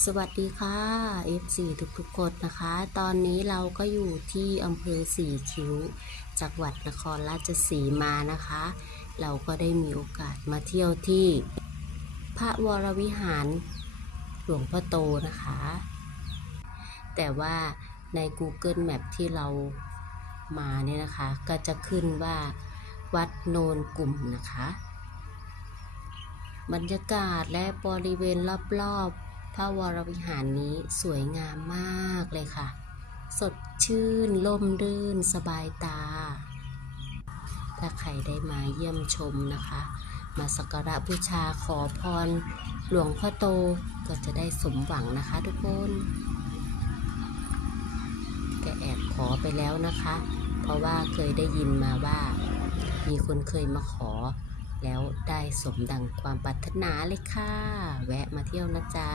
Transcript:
สวัสดีค่ะ F4 ทุกๆคนนะคะ ตอนนี้เราก็อยู่ที่อำเภอสี่คิ้วจังหวัดนครราชสีมานะคะ เราก็ได้มีโอกาสมาเที่ยวที่ พระวรวิหารหลวงพ่อโตนะคะ แต่ว่าใน Google Map ที่เรามาเนี่ยนะคะ ก็จะขึ้นว่าวัดโนนกลุ่มนะคะ บรรยากาศและบริเวณรอบๆ พระวรวิหารนี้สวยงามมากเลยค่ะ สดชื่นล่มรื่นสบายตา ถ้าใครได้มาเยี่ยมชมนะคะ มาสักการะบูชาขอพร หลวงพ่อโตก็จะได้สมหวังนะคะทุกคนแกแอบขอไปแล้วนะคะ เพราะว่าเคยได้ยินมาว่า มีคนเคยมาขอแล้วได้สมดังความปรารถนาเลยค่ะ แวะมาเที่ยวนะจ๊ะ